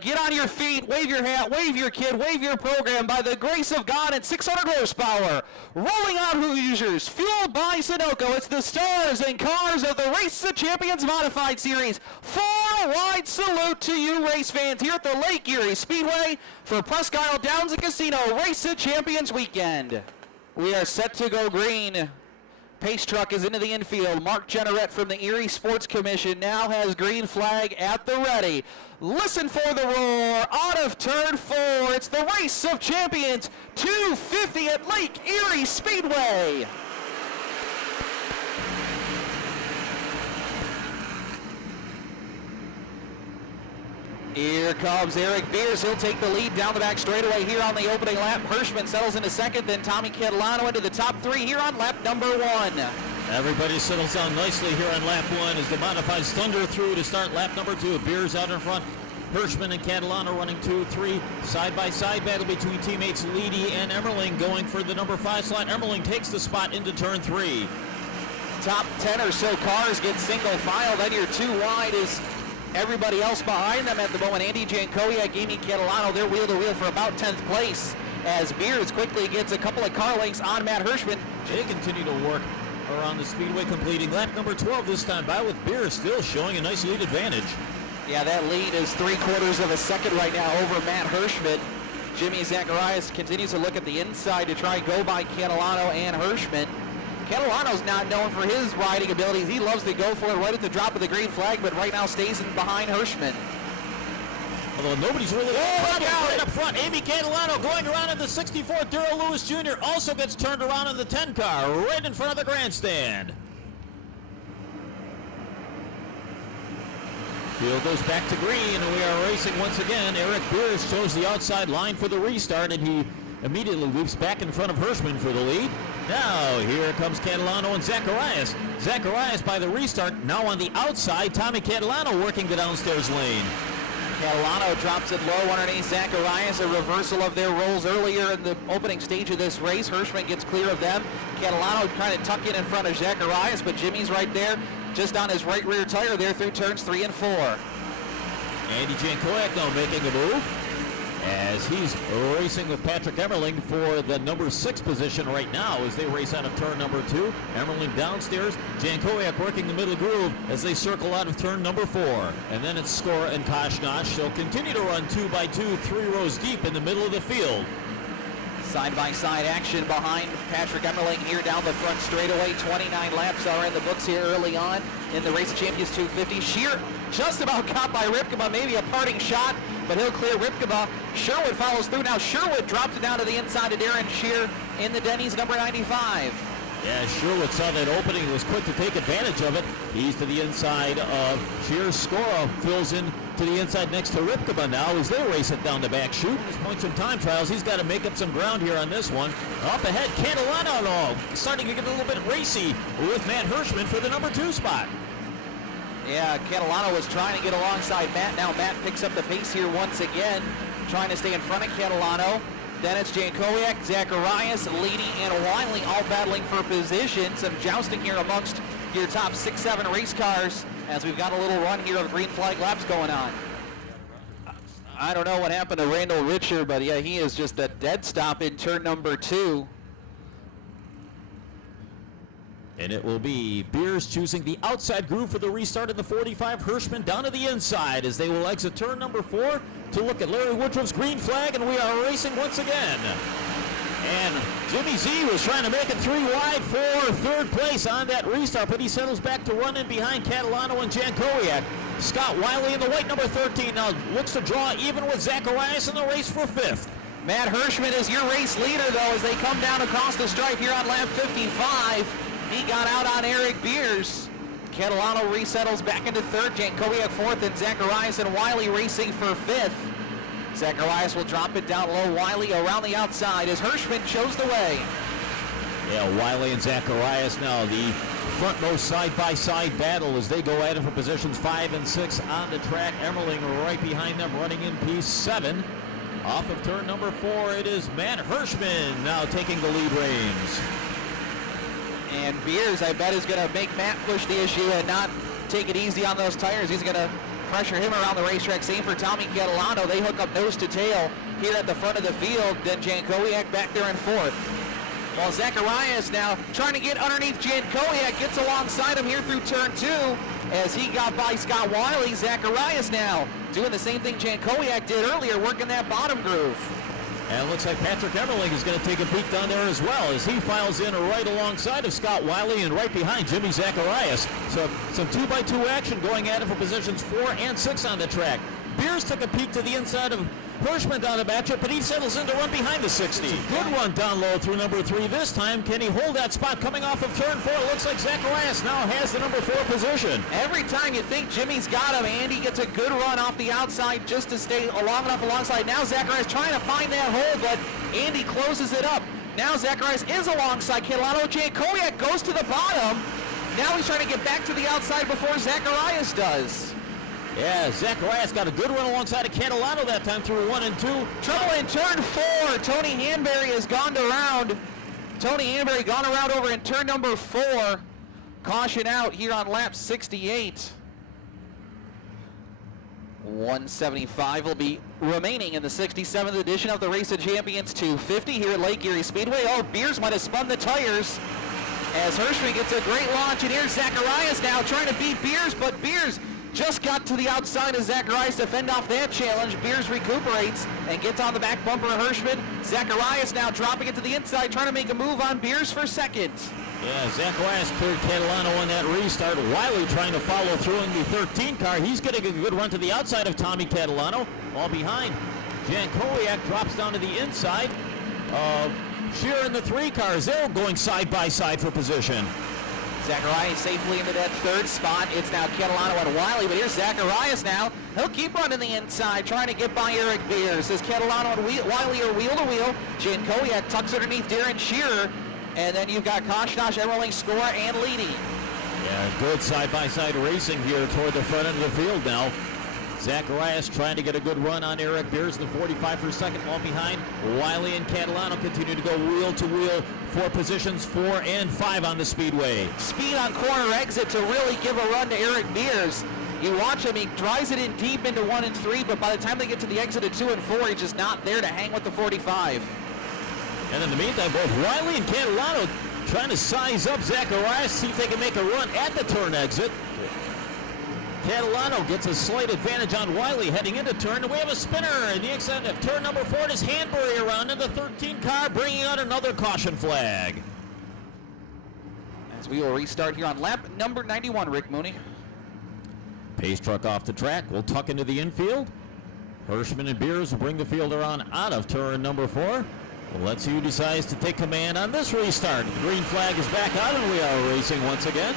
get on your feet, wave your hat, wave your kid, wave your program by the grace of God at 600 horsepower. Rolling on Hoosiers, fueled by Sunoco. It's the stars and cars of the Race of Champions Modified Series. Four-wide salute to you race fans here at the Lake Erie Speedway for Presque Isle Downs and Casino Race of Champions weekend. We are set to go green. Pace truck is into the infield. Mark Generette from the Erie Sports Commission now has green flag at the ready. Listen for the roar out of turn 4. It's the Race of Champions 250 at Lake Erie Speedway. Here comes Eric Beers. He'll take the lead down the back straightaway here on the opening lap. Hirschman settles into second, then Tommy Catalano into the top 3 here on lap number 1. Everybody settles down nicely here on lap 1 as the modifieds thunder through to start lap number 2. Beers out in front. Hirschman and Catalano running 2-3. Side-by-side battle between teammates Leedy and Emmerling going for the number 5 slot. Emmerling takes the spot into turn 3. Top 10 or so cars get single file. Then your 2 wide is everybody else behind them at the moment. Andy Jankowiak, Amy Catalano, they're wheel-to-wheel for about 10th place as Beers quickly gets a couple of car lengths on Matt Hirschman. They continue to work around the speedway, completing lap number 12 this time by, with Beers still showing a nice lead advantage. Yeah, that lead is 3/4 of a second right now over Matt Hirschman. Jimmy Zacharias continues to look at the inside to try and go by Catalano and Hirschman. Catalano's not known for his riding abilities. He loves to go for it right at the drop of the green flag, but right now stays in behind Hirschman. Although nobody's really right up front. Amy Catalano going around in the 64 Darrell Lewis Jr. also gets turned around in the 10 car right in front of the grandstand. Field goes back to green, and we are racing once again. Eric Beers shows the outside line for the restart, and he immediately leaps back in front of Hirschman for the lead. Now, here comes Catalano and Zacharias. Zacharias by the restart, now on the outside. Tommy Catalano working the downstairs lane. Catalano drops it low underneath Zacharias, a reversal of their roles earlier in the opening stage of this race. Hirschman gets clear of them. Catalano trying to tuck in front of Zacharias, but Jimmy's right there, just on his right rear tire there through turns 3 and 4. Andy Jankowiak now making a move as he's racing with Patrick Emmerling for the number 6 position right now as they race out of turn number 2. Emmerling downstairs, Jankowiak working the middle groove as they circle out of turn number 4. And then it's Skora and Koshnosh. They'll continue to run 2x2, 3 rows deep in the middle of the field. Side-by-side action behind Patrick Emmerling here down the front straightaway. 29 laps are in the books here early on in the Race of Champions 250. Shear just about caught by Ripkema, maybe a parting shot, but he'll clear Ripkema. Sherwood follows through. Now Sherwood drops it down to the inside of Darren Shear in the Denny's number 95. Yeah, Sherwood saw that opening and was quick to take advantage of it. He's to the inside of Shear. Skora fills in to the inside next to Ripkema now as they race it down the back chute. At this point, some time trials. He's got to make up some ground here on this one. Up ahead, Catalano starting to get a little bit racy with Matt Hirschman for the number 2 spot. Yeah, Catalano was trying to get alongside Matt. Now Matt picks up the pace here once again, trying to stay in front of Catalano. Then it's Jankowiak, Zacharias, Leedy, and Wiley all battling for position. Some jousting here amongst your top 6-7 race cars as we've got a little run here of green flag laps going on. I don't know what happened to Randall Richer, but yeah, he is just a dead stop in turn number 2. And it will be Beers choosing the outside groove for the restart in the 45. Hirschman down to the inside as they will exit turn number 4 to look at Larry Woodruff's green flag, and we are racing once again. And Jimmy Z was trying to make it 3 wide for 3rd place on that restart, but he settles back to run in behind Catalano and Jankowiak. Scott Wiley in the white number 13 now looks to draw even with Zacharias in the race for 5th. Matt Hirschman is your race leader, though, as they come down across the stripe here on lap 55. He got out on Eric Beers. Catalano resettles back into 3rd, Jankowiak 4th, and Zacharias and Wiley racing for 5th. Zacharias will drop it down low. Wiley around the outside as Hirschman shows the way. Yeah, Wiley and Zacharias now the frontmost side-by-side battle as they go at it for positions 5 and 6 on the track. Emmerling right behind them running in P7. Off of turn number 4, it is Matt Hirschman now taking the lead reins. And Beers, I bet, is going to make Matt push the issue and not take it easy on those tires. He's going to pressure him around the racetrack. Same for Tommy Catalano. They hook up nose to tail here at the front of the field. Then Jankowiak back there in fourth. Well, Zacharias now trying to get underneath Jankowiak, gets alongside him here through turn 2 as he got by Scott Wiley. Zacharias now doing the same thing Jankowiak did earlier, working that bottom groove. And it looks like Patrick Emmerling is going to take a peek down there as well as he files in right alongside of Scott Wiley and right behind Jimmy Zacharias. So some 2x2 action going at it for positions 4 and 6 on the track. Beers took a peek to the inside of Hirschman down the backstretch, but he settles in to run behind the 60. Good run down low through number 3 this time. Can he hold that spot coming off of turn 4? It looks like Zacharias now has the number 4 position. Every time you think Jimmy's got him, Andy gets a good run off the outside just to stay long enough alongside. Now Zacharias trying to find that hole, but Andy closes it up. Now Zacharias is alongside Catalano. Jankowiak goes to the bottom. Now he's trying to get back to the outside before Zacharias does. Yeah, Zacharias got a good run alongside of Catalano that time through 1 and 2. Trouble in turn 4. Tony Hanbury has gone around. Tony Hanbury gone around over in turn number 4. Caution out here on lap 68. 175 will be remaining in the 67th edition of the Race of Champions 250 here at Lake Erie Speedway. Oh, Beers might have spun the tires as Hirschman gets a great launch. And here's Zacharias now trying to beat Beers, but Beers just got to the outside of Zacharias to fend off that challenge. Beers recuperates and gets on the back bumper of Hirschman. Zacharias now dropping it to the inside, trying to make a move on Beers for second. Yeah, Zacharias cleared Catalano on that restart. Wiley trying to follow through in the 13 car. He's getting a good run to the outside of Tommy Catalano. All behind. Jankowiak drops down to the inside of Shearer in the 3 cars. They're going side by side for position. Zacharias safely into that 3rd spot. It's now Catalano and Wiley, but here's Zacharias now. He'll keep running the inside, trying to get by Eric Beers. As Catalano and Wiley are wheel to wheel. Jankowiak tucks underneath Darren Shearer. And then you've got Koshnosh, Emmerling, Score, and Leedy. Yeah, good side-by-side racing here toward the front end of the field now. Zacharias trying to get a good run on Eric Beers in the 45 for second, all behind. Wiley and Catalano continue to go wheel to wheel for positions 4 and 5 on the speedway. Speed on corner exit to really give a run to Eric Beers. You watch him, he drives it in deep into 1 and 3, but by the time they get to the exit of 2 and 4, he's just not there to hang with the 45. And in the meantime, both Wiley and Catalano trying to size up Zacharias, see if they can make a run at the turn exit. Catalano gets a slight advantage on Wiley heading into turn, and we have a spinner in the exit of turn number 4. It is Hanbury around in the 13 car, bringing out another caution flag. As we will restart here on lap number 91, Rick Mooney. Pace truck off the track, will tuck into the infield. Hirschman and Beers will bring the field around out of turn number 4. Let's see who decides to take command on this restart. The green flag is back out, and we are racing once again.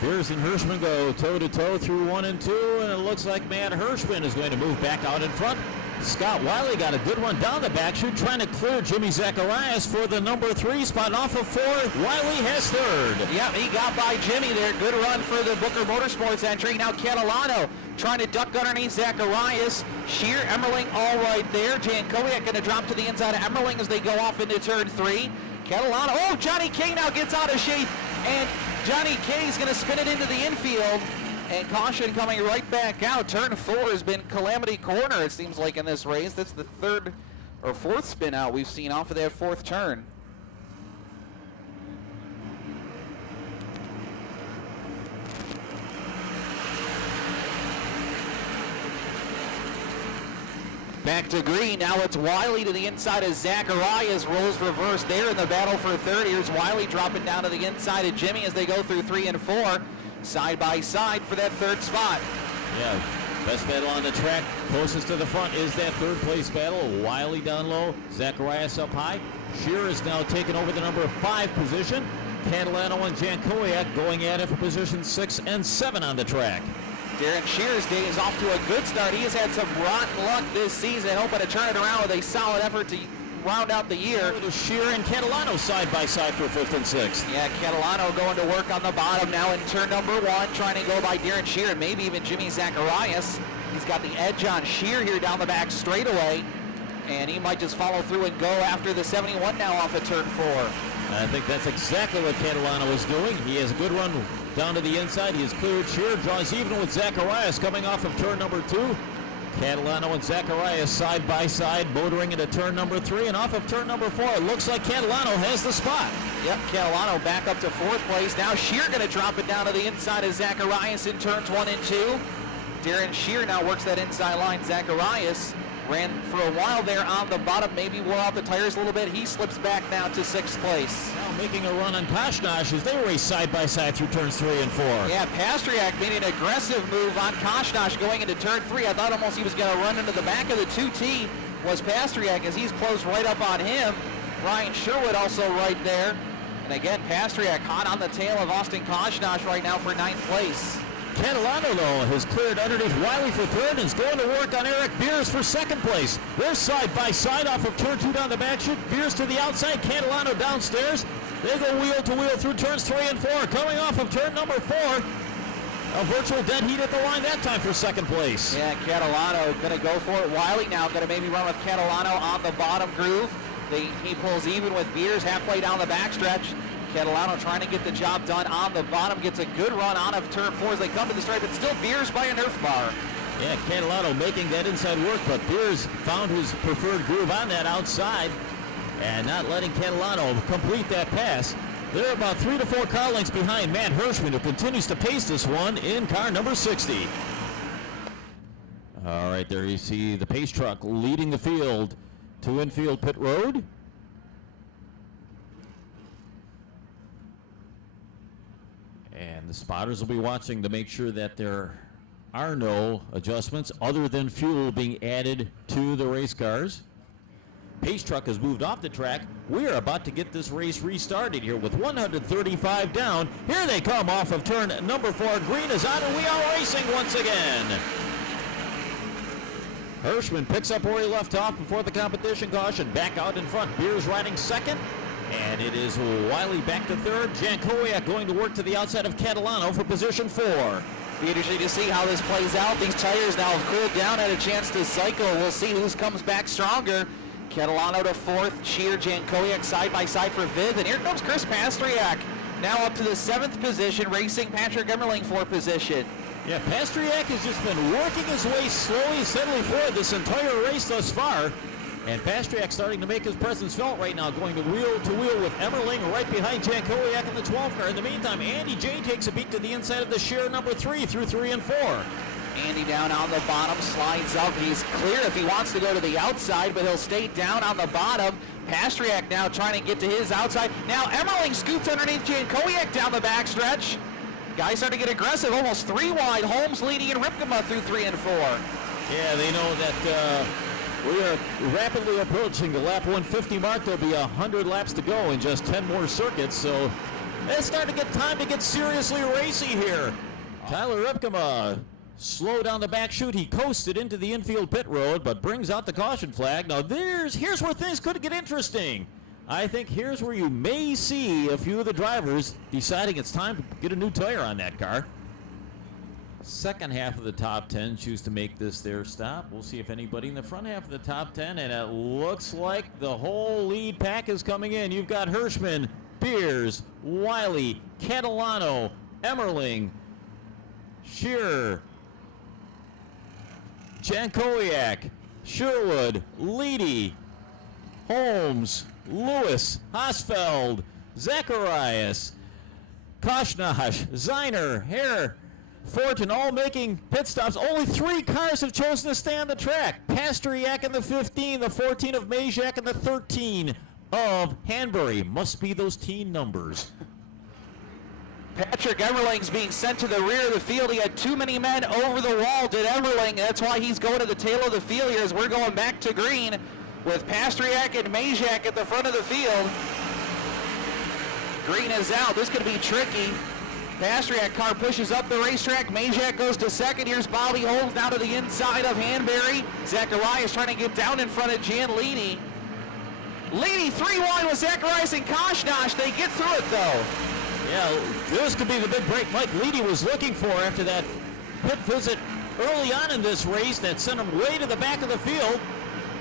Beers and Hirschman go toe-to-toe through 1 and 2, and it looks like Matt Hirschman is going to move back out in front. Scott Wiley got a good run down the back chute, trying to clear Jimmy Zacharias for the number 3 spot. Off of 4, Wiley has 3rd. Yep, he got by Jimmy there. Good run for the Booker Motorsports entry. Now Catalano trying to duck underneath Zacharias. Shear, Emmerling all right there. Jankowiak going to drop to the inside of Emmerling as they go off into turn 3. Catalano, oh, Johnny K now gets out of shape, and Johnny K is going to spin it into the infield. And caution coming right back out. Turn 4 has been calamity corner, it seems like, in this race. That's the 3rd or 4th spin out we've seen off of that 4th turn. Back to green. Now it's Wiley to the inside of Zacharias. Rolls reverse there in the battle for 3rd. Here's Wiley dropping down to the inside of Jimmy as they go through 3 and 4. Side by side for that 3rd spot. Yeah, best battle on the track. Closest to the front is that 3rd place battle. Wiley down low, Zacharias up high. Shearer is now taking over the number 5 position. Catalano and Jankowiak going at it for positions 6 and 7 on the track. Darren Shearer's day is off to a good start. He has had some rotten luck this season, hoping to turn it around with a solid effort to round out the year. Shearer and Catalano side by side for 5th and 6th. Yeah, Catalano going to work on the bottom now in turn number 1, trying to go by Darren Shearer and maybe even Jimmy Zacharias. He's got the edge on Shearer here down the back straightaway, and he might just follow through and go after the 71 now off of turn 4. I think that's exactly what Catalano is doing. He has a good run down to the inside. He has cleared Shear, draws even with Zacharias coming off of turn number 2. Catalano and Zacharias side by side, motoring into turn number 3, and off of turn number 4, it looks like Catalano has the spot. Yep, Catalano back up to 4th place. Now Shear going to drop it down to the inside of Zacharias in turns 1 and 2. Darren Shear now works that inside line. Zacharias ran for a while there on the bottom, maybe wore out the tires a little bit. He slips back now to 6th place. Now making a run on Koshnash as they race side by side through turns 3 and 4. Yeah, Pastriak made an aggressive move on Koshnash going into turn 3. I thought almost he was going to run into the back of the 2T was Pastriak as he's closed right up on him. Ryan Sherwood also right there. And again, Pastriak hot on the tail of Austin Koshnash right now for 9th place. Catalano, though, has cleared underneath Wiley for 3rd and is going to work on Eric Beers for 2nd place. They're side by side off of turn 2 down the back chute. Beers to the outside, Catalano downstairs. They go wheel to wheel through turns 3 and 4. Coming off of turn number 4, a virtual dead heat at the line that time for 2nd place. Yeah, Catalano going to go for it. Wiley now going to maybe run with Catalano on the bottom groove. He pulls even with Beers halfway down the backstretch. Catalano trying to get the job done on the bottom, gets a good run out of turn 4 as they come to the stripe, but still Beers by a Nerf bar. Yeah, Catalano making that inside work, but Beers found his preferred groove on that outside and not letting Catalano complete that pass. They're about 3 to 4 car lengths behind Matt Hirschman, who continues to pace this one in car number 60. All right, there you see the pace truck leading the field to infield pit road. And the spotters will be watching to make sure that there are no adjustments other than fuel being added to the race cars. Pace truck has moved off the track. We are about to get this race restarted here with 135 down. Here they come off of turn number 4. Green is on and we are racing once again. Hirschman picks up where he left off before the competition caution. Back out in front. Beers riding 2nd. And it is Wiley back to 3rd. Jankowiak going to work to the outside of Catalano for position 4. Be interesting to see how this plays out. These tires now have cooled down, had a chance to cycle. We'll see who comes back stronger. Catalano to 4th. Shear, Jankowiak side by side for 5th. And here comes Chris Pastriak. Now up to the 7th position, racing Patrick Emmerling for position. Yeah, Pastriak has just been working his way slowly, steadily forward this entire race thus far. And Pastriak starting to make his presence felt right now, going to wheel with Emmerling right behind Jankowiak in the 12 car. In the meantime, Andy J takes a peek to the inside of the Shear number 3 through 3 and 4. Andy down on the bottom, slides up. He's clear if he wants to go to the outside, but he'll stay down on the bottom. Pastriak now trying to get to his outside. Now Emmerling scoots underneath Jankowiak down the backstretch. Guys starting to get aggressive, almost 3 wide. Holmes leading in Ripkema through 3 and 4. Yeah, they know that we are rapidly approaching the lap 150 mark. There'll be 100 laps to go in just 10 more circuits, so it's starting to get time to get seriously racy here. Tyler Ripkema slow down the back chute. He coasted into the infield pit road, but brings out the caution flag. Now here's where things could get interesting. I think here's where you may see a few of the drivers deciding it's time to get a new tire on that car. Second half of the top 10 choose to make this their stop. We'll see if anybody in the front half of the top 10, and it looks like the whole lead pack is coming in. You've got Hirschman, Beers, Wiley, Catalano, Emmerling, Shearer, Jankowiak, Sherwood, Leedy, Holmes, Lewis, Hosfeld, Zacharias, Koshnash, Zeiner, Hare, Fortin all making pit stops. Only 3 cars have chosen to stay on the track. Pastriak in the 15, the 14 of Majak, and the 13 of Hanbury. Must be those teen numbers. Patrick Emmerling's being sent to the rear of the field. He had too many men over the wall, did Emmerling. That's why he's going to the tail of the field here as we're going back to green with Pastriak and Majak at the front of the field. Green is out. This could be tricky. Pastriak car pushes up the racetrack. Majak goes to 2nd. Here's Bobby Holmes down to the inside of Hanbury. Zacharias trying to get down in front of Jan Leedy. Leedy 3 wide with Zacharias and Koshnash. They get through it though. Yeah, this could be the big break Mike Leedy was looking for after that pit visit early on in this race that sent him way to the back of the field.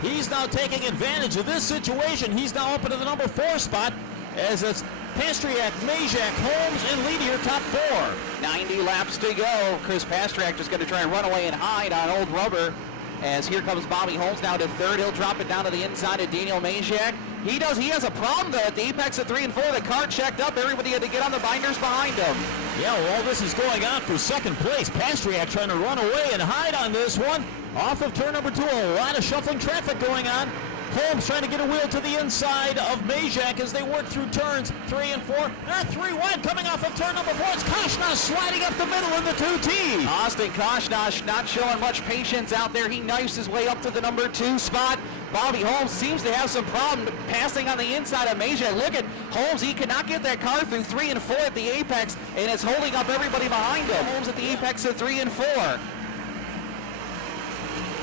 He's now taking advantage of this situation. He's now up into the number 4 spot. as it's Pastriak, Majak, Holmes, and Leedy your top four. 90 laps to go. Chris Pastriak just going to try and run away and hide on old rubber. As here comes Bobby Holmes now to third. He'll drop it down to the inside of Daniel Majak. He has a problem though at the apex of 3 and 4. The car checked up. Everybody had to get on the binders behind him. Yeah, well, all this is going on for second place. Pastriak trying to run away and hide on this one. Off of turn number 2, a lot of shuffling traffic going on. Holmes trying to get a wheel to the inside of Majak as they work through turns 3 and 4. They're 3 wide coming off of turn number 4. It's Koshna sliding up the middle in the 2T. Austin Koshna not showing much patience out there. He knifes his way up to the number 2 spot. Bobby Holmes seems to have some problem passing on the inside of Majak. Look at Holmes. He cannot get that car through 3 and 4 at the apex, and it's holding up everybody behind him. Holmes at the apex of 3 and 4.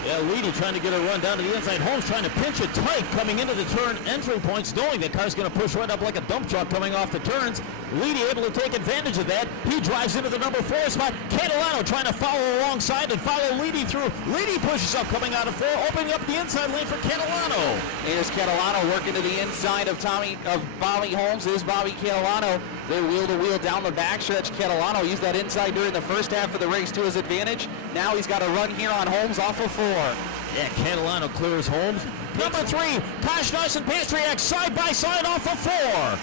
Yeah, Leedy trying to get a run down to the inside. Holmes trying to pinch it tight coming into the turn entry points, knowing the car's going to push right up like a dump truck coming off the turns. Leedy able to take advantage of that. He drives into the number 4 spot. Catalano trying to follow alongside and follow Leedy through. Leedy pushes up coming out of 4, opening up the inside lane for Catalano. Here's Catalano working to the inside of Bobby Holmes. Here's Bobby Catalano. They're wheel to wheel down the backstretch. Catalano used that inside during the first half of the race to his advantage. Now he's got a run here on Holmes off of 4. Yeah, Catalano clears Holmes. Number 3, Koshna and Pastriak side by side off of 4.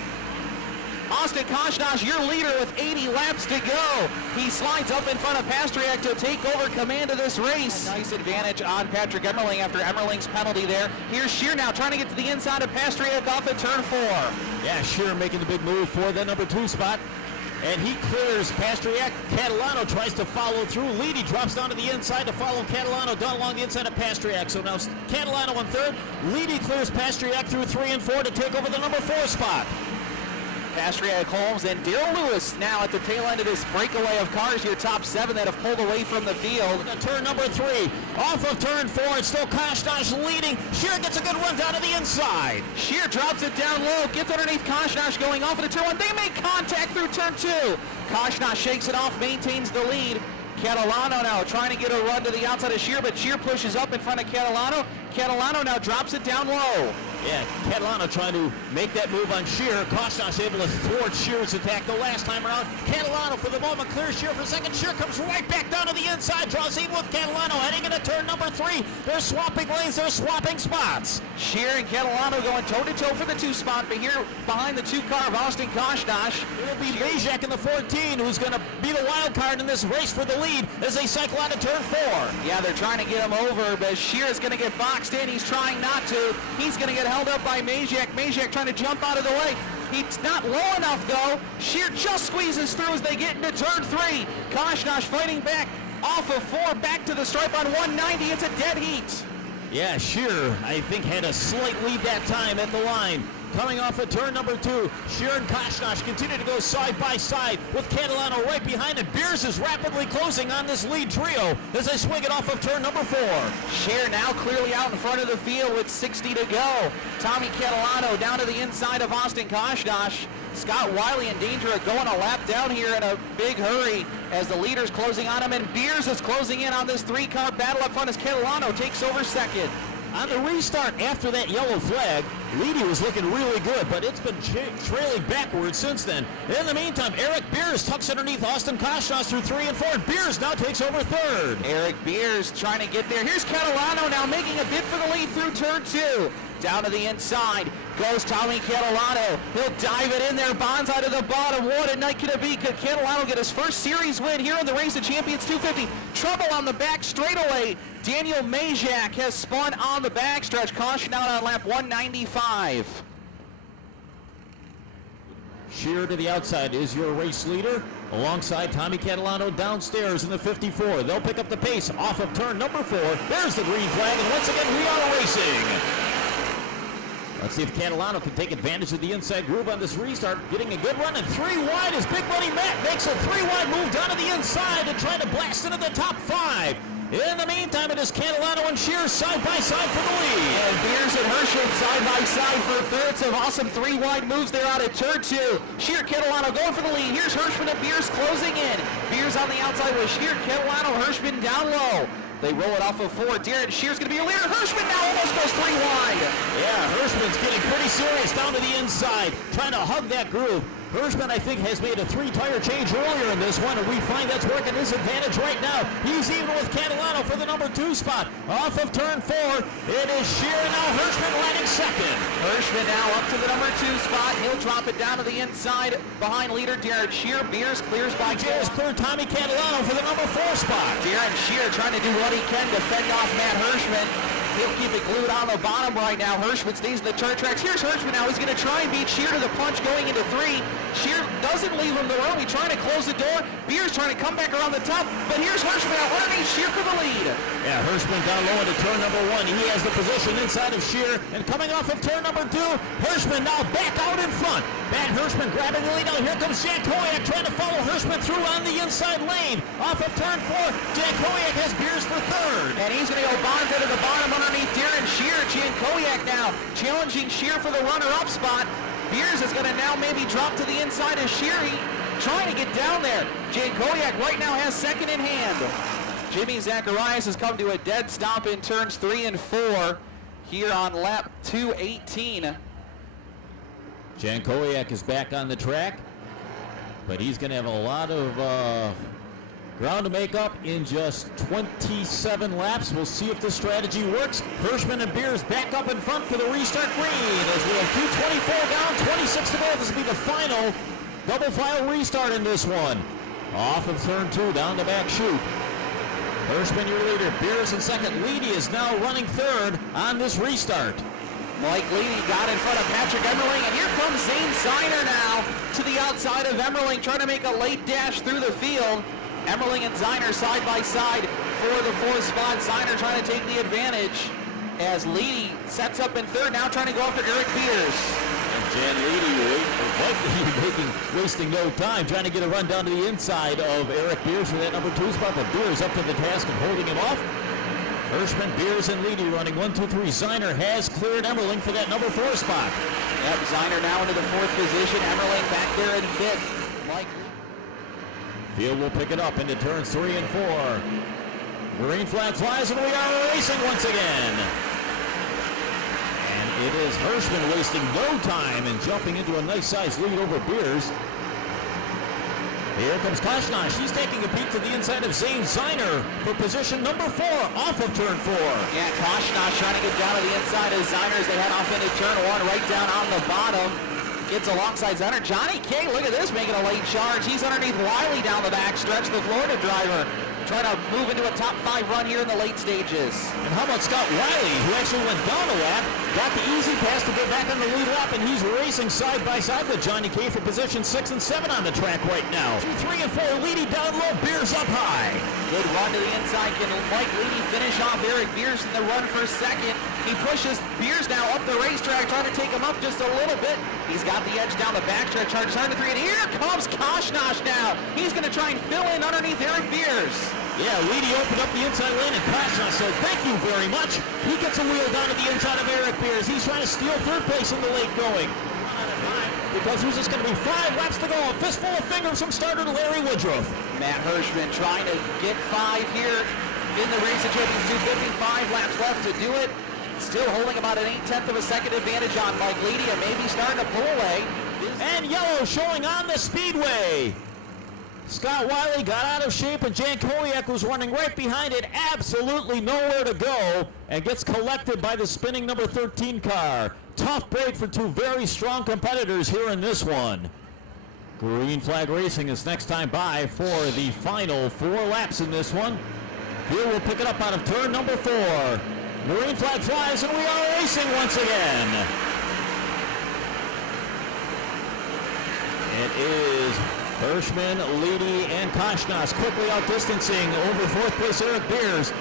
Austin Koshna, your leader with 80 laps to go. He slides up in front of Pastriak to take over command of this race. Nice advantage on Patrick Emmerling after Emmerling's penalty there. Here's Scheer now trying to get to the inside of Pastriak off at turn 4. Yeah, Scheer making the big move for the number 2 spot. And he clears Pastriak. Catalano tries to follow through. Leedy drops down to the inside to follow Catalano down along the inside of Pastriak. So now Catalano in third. Leedy clears Pastriak through 3 and 4 to take over the number 4 spot. Pastriak, Holmes, and Darrell Lewis now at the tail end of this breakaway of cars, your top 7 that have pulled away from the field. Turn number 3, off of turn 4, it's still Koshnash leading. Scheer gets a good run down to the inside. Scheer drops it down low, gets underneath Koshnash going off into turn 1. They make contact through turn 2. Koshnash shakes it off, maintains the lead. Catalano now trying to get a run to the outside of Scheer, but Scheer pushes up in front of Catalano. Catalano now drops it down low. Yeah, Catalano trying to make that move on Scheer. Koshnash able to thwart Scheer's attack the last time around. Catalano for the moment clears Scheer for a second. Scheer comes right back down to the inside, draws in with Catalano, heading into turn number 3. They're swapping lanes, they're swapping spots. Scheer and Catalano going toe-to-toe for the 2 spot, but here behind the 2 car of Austin Koshnash. It'll be Majak in the 14 who's going to be the wild card in this race for the lead as they cycle out of turn 4. Yeah, they're trying to get him over, but Scheer is going to get boxed in. He's trying not to. He's going to get held up by Majak. Majak trying to jump out of the way. He's not low enough though. Scheer just squeezes through as they get into turn 3. Koshnash fighting back off of 4 back to the stripe on 190. It's a dead heat. Yeah, Scheer, I think, had a slight lead that time at the line. Coming off of turn number 2, Scheer and Koshnash continue to go side by side with Catalano right behind it. Beers is rapidly closing on this lead trio as they swing it off of turn number 4. Scheer now clearly out in front of the field with 60 to go. Tommy Catalano down to the inside of Austin Koshnash. Scott Wiley in danger of going a lap down here in a big hurry as the leader's closing on him, and Beers is closing in on this 3-car battle up front as Catalano takes over second. On the restart after that yellow flag, Leedy was looking really good, but it's been trailing backwards since then. In the meantime, Eric Beers tucks underneath Austin Koshnash through 3 and 4, and Beers now takes over third. Eric Beers trying to get there. Here's Catalano now making a bid for the lead through turn 2. Down to the inside goes Tommy Catalano. He'll dive it in there, bonsai to the bottom. What a night could it be? Could Catalano get his first series win here in the Race of Champions 250? Trouble on the back straightaway. Daniel Majak has spun on the backstretch. Caution out on lap 195. Scheer to the outside is your race leader, alongside Tommy Catalano downstairs in the 54. They'll pick up the pace off of turn number 4. There's the green flag, and once again we are racing. Let's see if Catalano can take advantage of the inside groove on this restart. Getting a good run, and 3 wide as Big Buddy Matt makes a 3-wide move down to the inside to try to blast into the top 5. In the meantime, it is Catalano and Scheer side by side for the lead. And Beers and Hirschman side by side for third. Some awesome 3-wide moves there out at turn 2. Scheer, Catalano going for the lead. Here's Hirschman and Beers closing in. Beers on the outside with Scheer, Catalano, Hirschman down low. They roll it off of 4. Darren Shear's going to be your leader. Hirschman now almost goes 3 wide. Yeah, Hirschman's getting pretty serious down to the inside, trying to hug that groove. Hirschman, I think, has made a 3-tire change earlier in this one, and we find that's working his advantage right now. He's even with Catalano for the number 2 spot. Off of turn 4, it is Shear, and now Hirschman landing second. Hirschman now up to the number 2 spot. He'll drop it down to the inside behind leader Darren Shear. Beers clears by Beers clear Tommy Catalano for the number 4 spot. Darren Shear trying to do what he can to fend off Matt Hirschman. He'll keep it glued on the bottom right now. Hirschman stays in the turn tracks. Here's Hirschman now. He's going to try and beat Shear to the punch going into 3. Shear doesn't leave him the room. He's trying to close the door. Beers trying to come back around the top. But here's Hirschman out underneath Shear for the lead. Yeah, Hirschman down low into turn number 1. He has the position inside of Shear. And coming off of turn number 2, Hirschman now back out in front. Matt Hirschman grabbing the lead. Now here comes Jan Koyak trying to follow Hirschman through on the inside lane. Off of turn 4, Jan Koyak has Beers for 3rd. And he's going to go Bonza to the bottom underneath Darren Shear. Jan Koyak now challenging Shear for the runner-up spot. Beers is going to now maybe drop to the inside of Shear. Trying to get down there. Jan Koyak right now has 2nd in hand. Jimmy Zacharias has come to a dead stop in turns 3 and 4 here on lap 218. Jan Koyak is back on the track, but he's going to have a lot of ground to make up in just 27 laps. We'll see if this strategy works. Hirschman and Beers back up in front for the restart green as we have 2:24 down, 26 to go. This will be the final double file restart in this one. Off of turn 2, down the back chute. Hirschman your leader, Beers in 2nd. Leedy is now running 3rd on this restart. Mike Leedy got in front of Patrick Emmerling, and here comes Zane Ziner now to the outside of Emmerling, trying to make a late dash through the field. Emmerling and Ziner side by side for the 4th spot. Ziner trying to take the advantage as Leedy sets up in 3rd, now trying to go after Eric Beers. And Jan Leedy wasting no time, trying to get a run down to the inside of Eric Beers for that number 2 spot, but Beers up to the task of holding him off. Hirschman, Beers, and Leedy running 1, 2, 3. Ziner has cleared Emmerling for that number 4 spot. Yep, Ziner now into the 4th position. Emmerling back there in 5th. Mike. Field will pick it up into turns 3 and 4. Green flag flies, and we are racing once again. And it is Hirschman wasting no time and jumping into a nice-sized lead over Beers. Here comes Koshnosh. He's taking a peek to the inside of Zane Ziner for position number 4 off of turn 4. Yeah, Koshnosh trying to get down to the inside of Ziner as they head off into turn 1, right down on the bottom. Gets alongside Ziner. Johnny K, look at this, making a late charge. He's underneath Wiley down the back stretch, the Florida driver. Trying to move into a top 5 run here in the late stages. And how about Scott Wiley, who actually went down a lap, got the easy pass to get back on the lead lap, and he's racing side by side with Johnny K for position 6 and 7 on the track right now. 2, 3, and 4, Leedy down low, Beers up high. Good run to the inside. Can Mike Leedy finish off Eric Beers in the run for 2nd? He pushes Beers now up the racetrack, trying to take him up just a little bit. He's got the edge down the backstretch, charges hard to 3, and here comes Koshnosh now. He's going to try and fill in underneath Eric Beers. Yeah, Leedy opened up the inside lane, and Koshnosh said, "Thank you very much." He gets a wheel down to the inside of Eric Beers. He's trying to steal 3rd place in the late going. Because there's just going to be 5 laps to go. A fistful of fingers from starter Larry Woodruff. Matt Hirschman trying to get 5 here in the Racing Champions 255 laps left to do it. Still holding about an 1/8 of a second advantage on Mike Leedy, and maybe starting to pull away. And yellow showing on the speedway. Scott Wiley got out of shape, and Jan Koyak was running right behind it, absolutely nowhere to go, and gets collected by the spinning number 13 car. Tough break for 2 very strong competitors here in this one. Green flag racing is next time by for the final 4 laps in this one. Here we'll pick it up out of turn number 4. Green flag flies, and we are racing once again. It is Hirschman, Leedy, and Koshnosh quickly outdistancing over 4th place Eric Beers.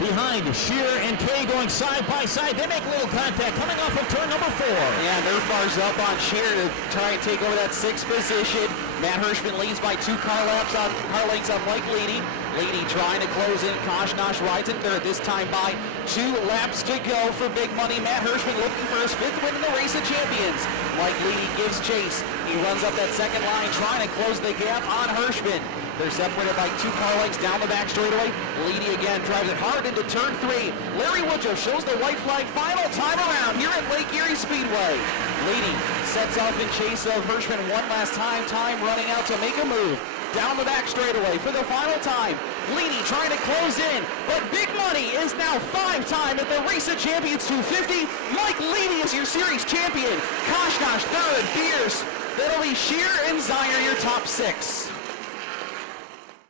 Behind Shear and Kay going side by side. They make a little contact coming off of turn number 4. Yeah, Nerf bar's up on Shear to try and take over that 6th position. Matt Hirschman leads by 2 car lengths on Mike Leedy. Leedy trying to close in. Koshnosh rides in third, this time by 2 laps to go for big money. Matt Hirschman looking for his 5th win in the Race of Champions. Mike Leedy gives chase. He runs up that second line, trying to close the gap on Hirschman. They're separated by 2 car lengths down the back straightaway. Leedy again drives it hard into turn 3. Larry Woodruff shows the white flag final time around here at Lake Erie Speedway. Leedy sets off in chase of Hirschman one last time. Time running out to make a move. Down the back straightaway for the final time. Leedy trying to close in, but big money is now 5-time at the Race of Champions 250. Mike Leedy is your series champion. Koshnosh third, Beers. That'll be Shear and Zion your top 6.